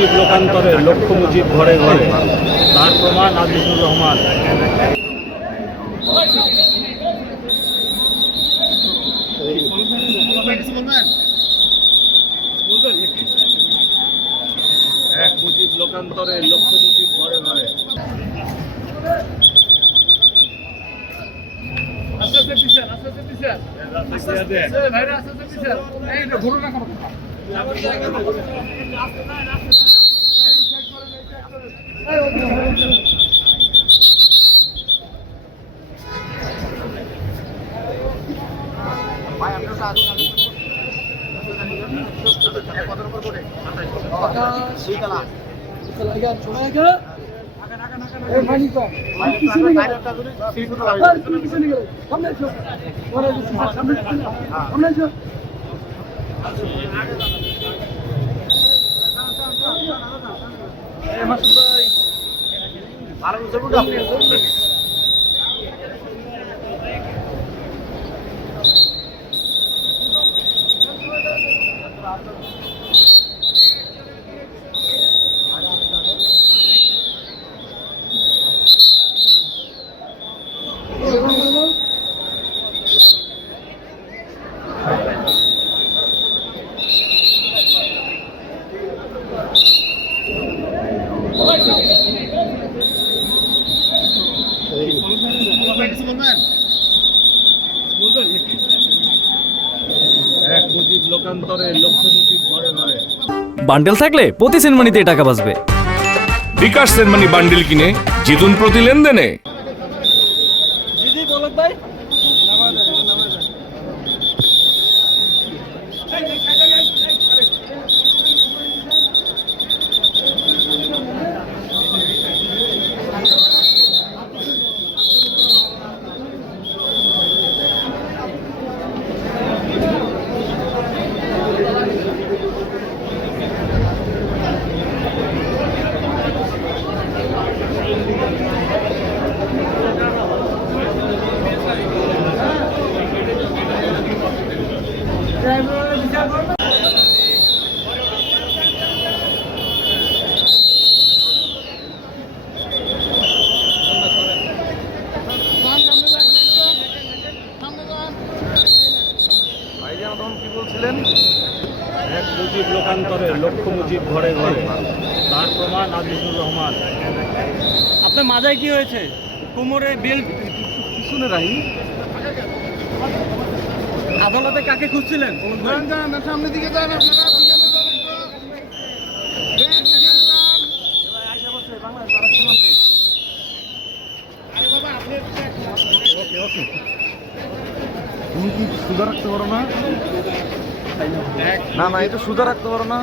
মুজিব লোকান্তরে লক্ষ্য মুজিব ঘরে ঘরে, তার প্রমাণ আজিজুর রহমান। এক মুজিব লোকান্তরে লক্ষ্য মুজিব ঘরে ঘরে। এক মুজিব লোকান্তরে লক্ষ্য মুজিব ঘরে ঘরে। বান্ডেল থাকলে প্রতি সেনমানিতে টাকা বাঁচবে। বিকাশ সেনমানি বান্ডিল কিনে জিতুন প্রতি লেনদেনে। এক মুজিব লোকান্তরে লক্ষ্য মুজিব ঘরে ঘরে, তার প্রমাণ আজিজুর রহমান। আপনার মাথায় কি হয়েছে? কোমরে বেল্ট শুনে রাখি। আদালতে কাকে খুঁজছিলেন? সামনের দিকে যান আপনারা। তুমি কি সুদা রাখতে পারো না? না না, এটা সুদা রাখতে পারো না।